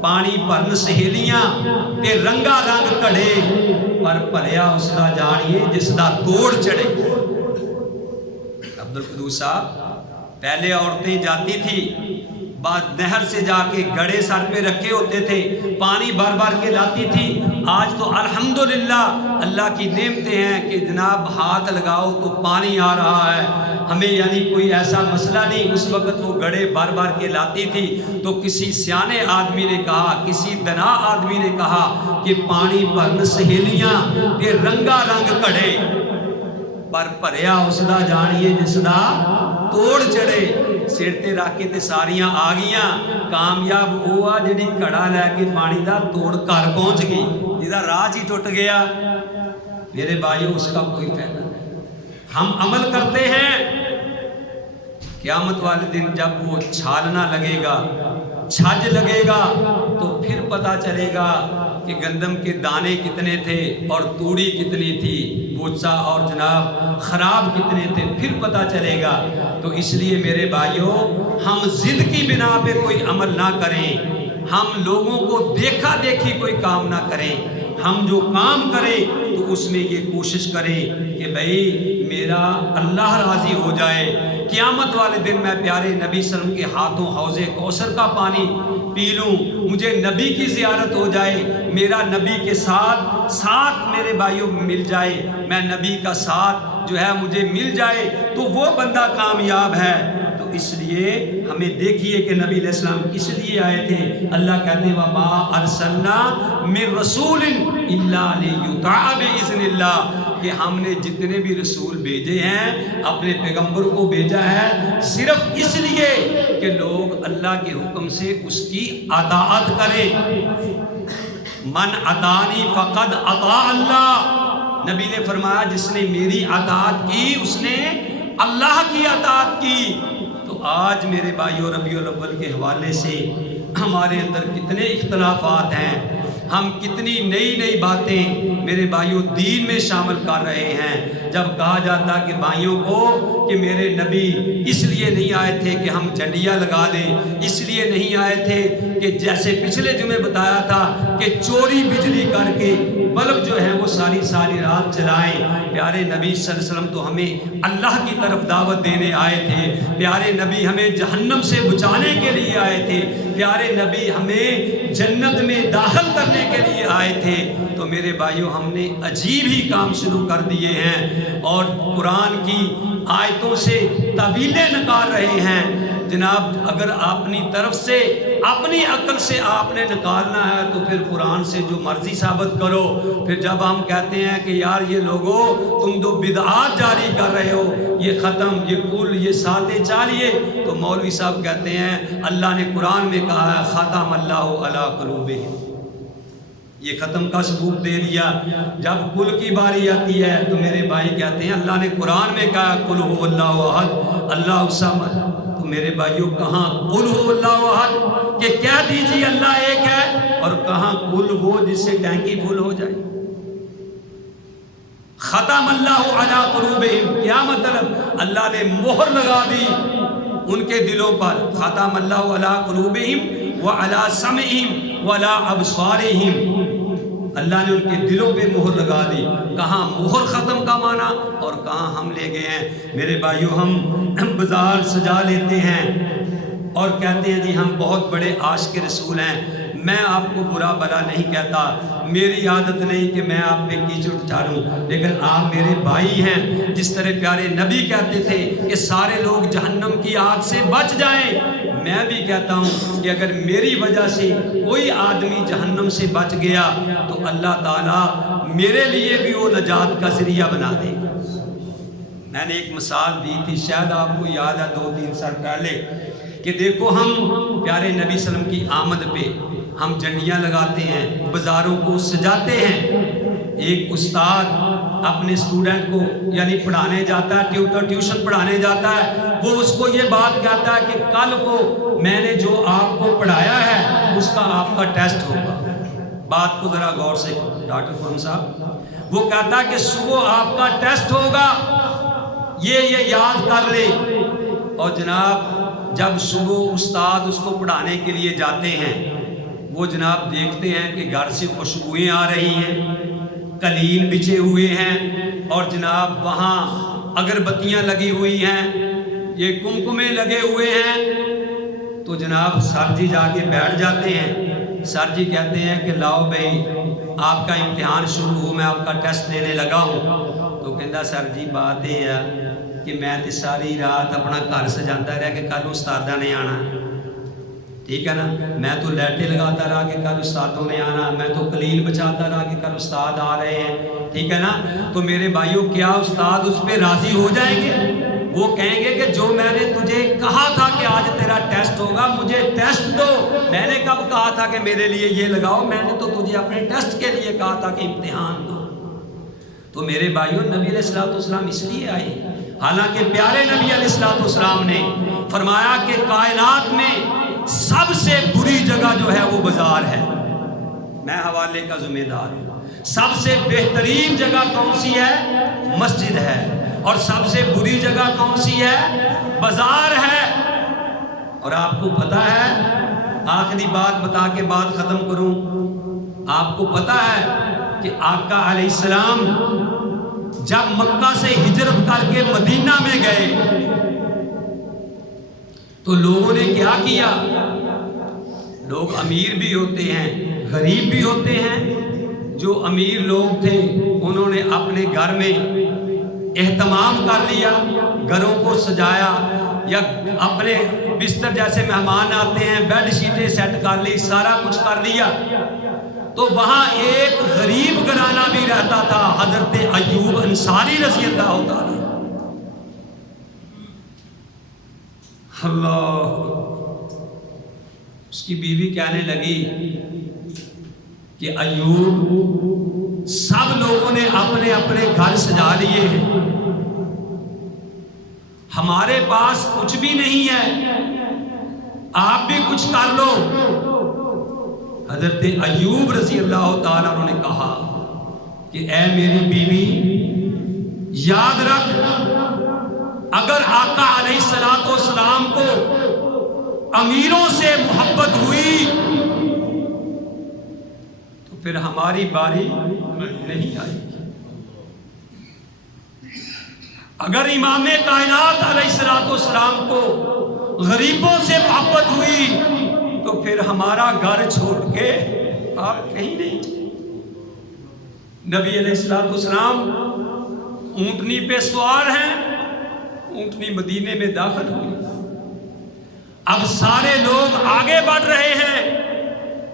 پانی پرن سہیلیاں تے رنگا رنگ کڑے، پر پریا اس دا جانیے جس دا توڑ چڑھے۔ عبدالقدوس صاحب، پہلے عورتیں جاتی تھی بعد نہر سے جا کے گڑے سر پہ رکھے ہوتے تھے، پانی بھر بھر کے لاتی تھی، آج تو الحمدللہ اللہ کی نعمتیں ہیں کہ جناب ہاتھ لگاؤ تو پانی آ رہا ہے ہمیں، یعنی کوئی ایسا مسئلہ نہیں۔ اس وقت وہ گڑھے بار بار کے لاتی تھی تو کسی سیانے آدمی نے کہا، کسی دنا آدمی نے کہا کہ پانی بھرن سہیلیاں تے رنگا رنگ کڑے پر بھریا اس دا جانیے جس دا توڑ چڑھے، سر تے رکھ کے تے ساریاں آ گئیاں، کامیاب ہوا جڑی کڑا لے کے پانی دا توڑ کر پہنچ گئی، جدا راج ہی ٹوٹ گیا۔ میرے بھائیو اس کا کوئی فائدہ نہیں۔ ہم عمل کرتے ہیں، قیامت والے دن جب وہ چھالنا لگے گا، چھج لگے گا تو پھر پتہ چلے گا کہ گندم کے دانے کتنے تھے اور توڑی کتنی تھی، بوچا اور جناب خراب کتنے تھے، پھر پتہ چلے گا۔ تو اس لیے میرے بھائیوں ہم ضد کی بنا پہ کوئی عمل نہ کریں، ہم لوگوں کو دیکھا دیکھی کوئی کام نہ کریں، ہم جو کام کریں تو اس میں یہ کوشش کریں کہ بھئی میرا اللہ راضی ہو جائے، قیامت والے دن میں پیارے نبی صلی اللہ علیہ وسلم کے ہاتھوں حوض کوثر کا پانی پی لوں، مجھے نبی کی زیارت ہو جائے، میرا نبی کے ساتھ میرے بھائیوں مل جائے، میں نبی کا ساتھ جو ہے مجھے مل جائے تو وہ بندہ کامیاب ہے۔ تو اس لیے ہمیں دیکھیے کہ نبی علیہ السلام کس لیے آئے تھے۔ اللہ کہتے ہیں وَمَا أَرْسَلْنَا مِن رَسُولٍ إِلَّا لِيُطَاعَ بِإِذْنِ اللَّهِ، کہ ہم نے جتنے بھی رسول بھیجے ہیں اپنے پیغمبر کو بھیجا ہے صرف اس لیے کہ لوگ اللہ کے حکم سے اس کی اطاعت کریں۔ من اطاعنی فقد اطاع اللہ، نبی نے فرمایا جس نے میری اطاعت کی اس نے اللہ کی اطاعت کی۔ تو آج میرے بھائیو ربیع الاول کے حوالے سے ہمارے اندر کتنے اختلافات ہیں، ہم کتنی نئی نئی باتیں میرے بھائیوں دین میں شامل کر رہے ہیں۔ جب کہا جاتا کہ بھائیوں کو کہ میرے نبی اس لیے نہیں آئے تھے کہ ہم جھنڈیاں لگا دیں، اس لیے نہیں آئے تھے کہ جیسے پچھلے جمعے بتایا تھا کہ چوری بجلی کر کے بلب جو ہے وہ ساری رات چلائیں۔ پیارے نبی صلی اللہ علیہ وسلم تو ہمیں اللہ کی طرف دعوت دینے آئے تھے، پیارے نبی ہمیں جہنم سے بچانے کے لیے آئے تھے، پیارے نبی ہمیں جنت میں داخل کرنے کے لیے آئے تھے۔ تو میرے بھائیوں ہم نے عجیب ہی کام شروع کر دیے ہیں اور قرآن کی آیتوں سے تعویلیں نکال رہے ہیں۔ جناب اگر اپنی طرف سے اپنی عقل سے آپ نے نکالنا ہے تو پھر قرآن سے جو مرضی ثابت کرو۔ پھر جب ہم کہتے ہیں کہ یار یہ لوگوں تم تو بدعات جاری کر رہے ہو، یہ ختم، یہ کل، یہ ساتے چالیے، تو مولوی صاحب کہتے ہیں اللہ نے قرآن میں کہا ہے ختم اللہ علی قلوبہم، یہ ختم کا ثبوت دے دیا۔ جب کل کی باری آتی ہے تو میرے بھائی کہتے ہیں اللہ نے قرآن میں کہا قل هو اللہ احد اللہ الصمد، تو میرے بھائیوں کہاں قل هو اللہ احد کہ کہہ دیجیے اللہ ایک ہے، اور کہاں قل ہو جس سے ٹینکی فل ہو جائے۔ ختم اللہ علی قلوبہم، کیا مطلب؟ اللہ نے مہر لگا دی ان کے دلوں پر۔ ختم اللہ علی قلوبہم وعلی سمعہم وعلی ابصارہم، اللہ نے ان کے دلوں پہ مہر لگا دی۔ کہاں مہر ختم کا معنی اور کہاں ہم لے گئے ہیں۔ میرے بھائیوں ہم بازار سجا لیتے ہیں اور کہتے ہیں جی ہم بہت بڑے عاشق رسول ہیں۔ میں آپ کو برا بلا نہیں کہتا، میری عادت نہیں کہ میں آپ پہ کیچڑ اٹھالوں، لیکن آپ میرے بھائی ہیں۔ جس طرح پیارے نبی کہتے تھے کہ سارے لوگ جہنم کی آگ سے بچ جائیں، میں بھی کہتا ہوں کہ اگر میری وجہ سے کوئی آدمی جہنم سے بچ گیا تو اللہ تعالیٰ میرے لیے بھی وہ نجات کا ذریعہ بنا دے گا۔ میں نے ایک مثال دی تھی، شاید آپ کو یاد ہے 2-3 سال پہلے، کہ دیکھو ہم پیارے نبی صلی اللہ علیہ وسلم کی آمد پہ ہم جھنڈیاں لگاتے ہیں، بازاروں کو سجاتے ہیں۔ ایک استاد اپنے اسٹوڈنٹ کو یعنی پڑھانے جاتا ہے، ٹیوشن پڑھانے جاتا ہے، وہ اس کو یہ بات کہتا ہے کہ کل کو میں نے جو آپ کو پڑھایا ہے اس کا آپ کا ٹیسٹ ہوگا۔ بات کو ذرا غور سے ڈاکٹر قرم صاحب، وہ کہتا ہے کہ صبح آپ کا ٹیسٹ ہوگا، یہ یاد کر لے۔ اور جناب جب صبح استاد اس کو پڑھانے کے لیے جاتے ہیں، وہ جناب دیکھتے ہیں کہ گھر سے خوشبوئیں آ رہی ہیں، قلین بچھے ہوئے ہیں، اور جناب وہاں اگربتیاں لگی ہوئی ہیں، یہ کمکمے لگے ہوئے ہیں۔ تو جناب سر جی جا کے بیٹھ جاتے ہیں۔ سر جی کہتے ہیں کہ لاؤ بھائی آپ کا امتحان شروع ہو، میں آپ کا ٹیسٹ لینے لگا ہوں، تو کہندا سر جی بات یہ ہے کہ میں تے ساری رات اپنا گھر سجاتا رہا کہ کل استادہ نے آنا، ٹھیک ہے نا، میں تو لیٹے لگاتا رہا کہ کل استادوں نے آنا، میں تو قلیل بچاتا رہا کہ کل استاد آ رہے ہیں، ٹھیک ہے نا۔ تو میرے بھائیوں کیا استاد اس پہ راضی ہو جائیں گے؟ وہ کہیں گے کہ جو میں نے تجھے کہا تھا کہ آج تیرا ٹیسٹ ہوگا، مجھے ٹیسٹ دو، میں نے کب کہا تھا کہ میرے لیے یہ لگاؤ، میں نے تو تجھے اپنے ٹیسٹ کے لیے کہا تھا کہ امتحان دو۔ تو میرے بھائیوں نبی علیہ السلام اس لیے آئے، حالانکہ پیارے نبی علیہ السلام نے فرمایا کہ کائنات میں سب سے بری جگہ جو ہے وہ بازار ہے، میں حوالے کا ذمہ دار ہوں۔ سب سے بہترین جگہ کون سی ہے؟ مسجد ہے، اور سب سے بری جگہ کون سی ہے؟ بازار ہے۔ اور آپ کو پتا ہے، آخری بات بتا کے بات ختم کروں، آپ کو پتا ہے کہ آقا علیہ السلام جب مکہ سے ہجرت کر کے مدینہ میں گئے تو لوگوں نے کیا کیا؟ لوگ امیر بھی ہوتے ہیں، غریب بھی ہوتے ہیں۔ جو امیر لوگ تھے انہوں نے اپنے گھر میں اہتمام کر لیا، گھروں کو سجایا، یا اپنے بستر جیسے مہمان آتے ہیں بیڈ شیٹیں سیٹ کر لی، سارا کچھ کر لیا۔ تو وہاں ایک غریب گھرانہ بھی رہتا تھا، حضرت ایوب انصاری رضی اللہ تعالی۔ اللہ، اس کی بیوی کہنے لگی کہ ایوب سب لوگوں نے اپنے اپنے گھر سجا لیے ہیں، ہمارے پاس کچھ بھی نہیں ہے، آپ بھی کچھ کر لو۔ حضرت ایوب رضی اللہ تعالیٰ عنہ نے کہا کہ اے میری بیوی، یاد رکھ اگر آقا علیہ السلام کو امیروں سے محبت ہوئی تو پھر ہماری باری نہیں آئے گی۔ اگر امام کائنات علیہ السلام کو غریبوں سے محبت ہوئی تو پھر ہمارا گھر چھوڑ کے آپ کہیں نہیں۔ نبی علیہ السلام اونٹنی پہ سوار ہیں، اونٹنی مدینے میں داخل ہوئی، اب سارے لوگ آگے بڑھ رہے ہیں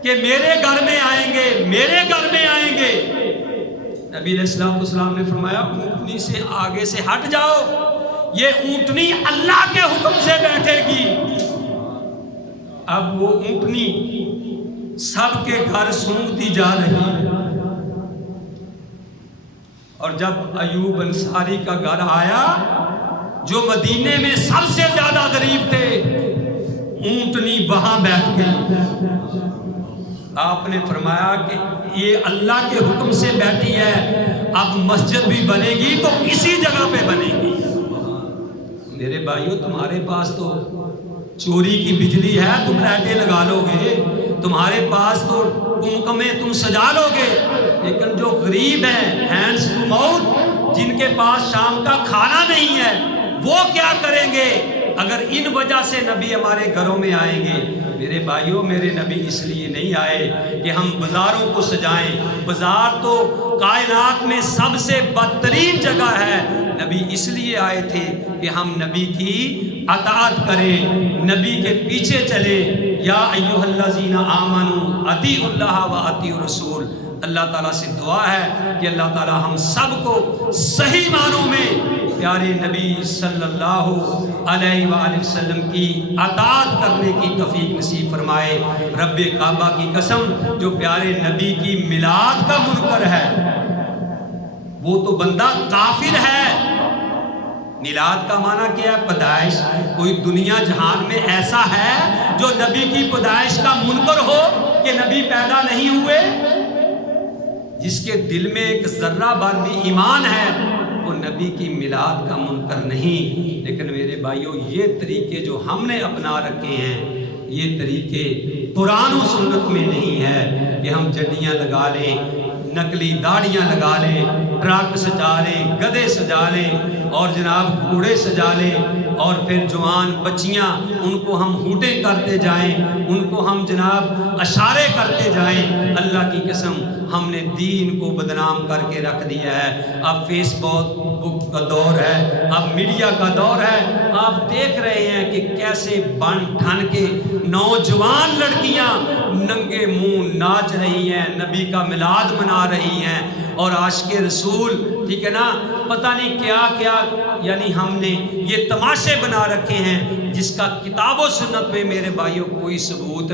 کہ میرے گھر میں آئیں گے، میرے گھر میں آئیں گے۔ نبی علیہ السلام نے فرمایا اونٹنی سے آگے سے ہٹ جاؤ، یہ اونٹنی اللہ کے حکم سے بیٹھے گی۔ اب وہ اونٹنی سب کے گھر سونگتی جا رہی ہے، اور جب ایوب انصاری کا گھر آیا جو مدینے میں سب سے زیادہ غریب تھے، اونٹنی وہاں بیٹھ گئی۔ آپ نے فرمایا کہ یہ اللہ کے حکم سے بیٹھی ہے، اب مسجد بھی بنے گی تو اسی جگہ پہ بنے گی۔ میرے بھائیوں تمہارے پاس تو چوری کی بجلی ہے، تم لائٹیں لگا لو گے، تمہارے پاس تو کمکمے تم سجا لو گے، لیکن جو غریب ہیں ہینڈز ٹو ماؤتھ، جن کے پاس شام کا کھانا نہیں ہے، وہ کیا کریں گے اگر ان وجہ سے نبی ہمارے گھروں میں آئیں گے؟ میرے بھائیوں میرے نبی اس لیے نہیں آئے کہ ہم بازاروں کو سجائیں، بازار تو کائنات میں سب سے بدترین جگہ ہے۔ نبی اس لیے آئے تھے کہ ہم نبی کی اطاعت کریں، نبی کے پیچھے چلیں۔ یا ایھا الذین آمنوا اطیعوا اللہ و اطیعوا الرسول۔ اللہ تعالیٰ سے دعا ہے کہ اللہ تعالیٰ ہم سب کو صحیح معنوں میں پیارے نبی صلی اللہ علیہ وآلہ وسلم کی اطاعت کرنے کی توفیق نصیب فرمائے۔ رب کعبہ کی قسم، جو پیارے نبی کی میلاد کا منکر ہے وہ تو بندہ کافر ہے۔ میلاد کا معنی کیا ہے؟ پیدائش۔ کوئی دنیا جہان میں ایسا ہے جو نبی کی پیدائش کا منکر ہو کہ نبی پیدا نہیں ہوئے؟ جس کے دل میں ایک ذرہ بھر بھی ایمان ہے وہ نبی کی میلاد کا منکر نہیں۔ لیکن میرے بھائیوں یہ طریقے جو ہم نے اپنا رکھے ہیں، یہ طریقے قرآن و سنت میں نہیں ہے کہ ہم جڈیاں لگا لیں، نقلی داڑیاں لگا لیں، ٹرک سجا لیں، گدھے سجا لیں اور جناب گھوڑے سجا لیں اور پھر جوان بچیاں ان کو ہم ہوٹیں کرتے جائیں، ان کو ہم جناب اشارے کرتے جائیں، اللہ کی قسم ہم نے دین کو بدنام کر کے رکھ دیا ہے۔ اب فیس بک کا دور ہے، اب میڈیا کا دور ہے، آپ دیکھ رہے ہیں کہ کیسے بن ٹھن کے نوجوان لڑکیاں ننگے منہ ناچ رہی ہیں، نبی کا میلاد منا رہی ہیں، اور عاشق رسول، ٹھیک ہے نا، پتہ نہیں کیا کیا، یعنی ہم نے یہ تماشے بنا رکھے ہیں جس کا کتاب و سنت میں میرے بھائیوں کوئی ثبوت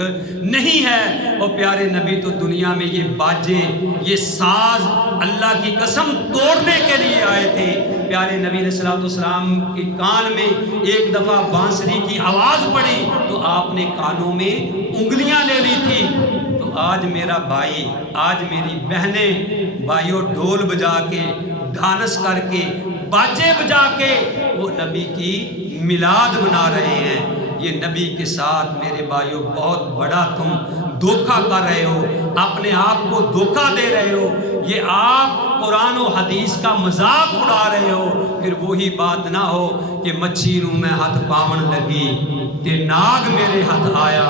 نہیں ہے۔ اور پیارے نبی تو دنیا میں یہ باجے، یہ ساز اللہ کی قسم توڑنے کے لیے آئے تھے۔ پیارے نبی علیہ الصلوۃ والسلام کے کان میں ایک دفعہ بانسری کی آواز پڑی تو آپ نے کانوں میں انگلیاں لے لی تھی۔ تو آج میرا بھائی، آج میری بہنیں، بھائیوں ڈھول بجا کے، ڈھانس کر کے، باجے بجا کے وہ نبی کی میلاد منا رہے ہیں۔ یہ نبی کے ساتھ میرے بھائیوں بہت بڑا تم دھوکہ کر رہے ہو، اپنے آپ کو دھوکہ دے رہے ہو۔ یہ آپ قرآن و حدیث کا مذاق اڑا رہے ہو، پھر وہی بات نہ ہو کہ مچھی نوں میں ہاتھ پاون لگی تے ناگ میرے ہاتھ آیا،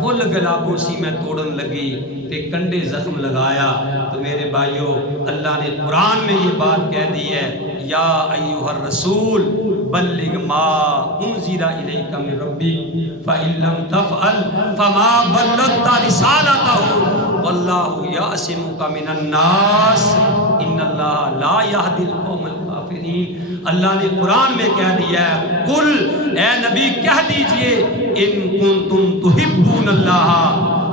پھل گلابوں سی میں توڑن لگی تے کنڈے زخم لگایا۔ تو میرے بھائیوں اللہ نے قرآن میں یہ بات کہہ دی ہے، یا ایھا الرسول بلغ ما انزل الیک من ربک فإن لم تفعل فما بلغت رسالته واللہ یعصمک من الناس ان اللہ لا یہدی القوم الکافرین۔ اللہ نے قرآن میں کہہ دیا ہے، قل اے نبی کہہ دیجئے، ان کنتم تحبون اللہ،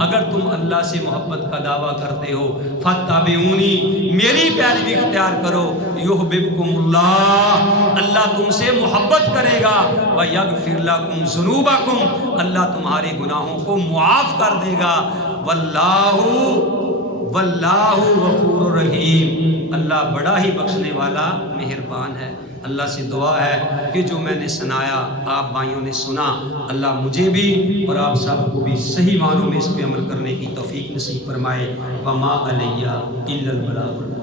اگر تم اللہ سے محبت کا دعویٰ کرتے ہو، فاتبعونی، میری پیروی اختیار کرو، یحببکم اللہ، اللہ تم سے محبت کرے گا، ویغفر لکم ذنوبکم، اللہ تمہارے گناہوں کو معاف کر دے گا، واللہ غفور رحیم، اللہ بڑا ہی بخشنے والا مہربان ہے۔ اللہ سے دعا ہے کہ جو میں نے سنایا آپ بھائیوں نے سنا، اللہ مجھے بھی اور آپ سب کو بھی صحیح معنوں میں اس پہ عمل کرنے کی توفیق نصیب فرمائے۔ وما علیہ الا البلاغ۔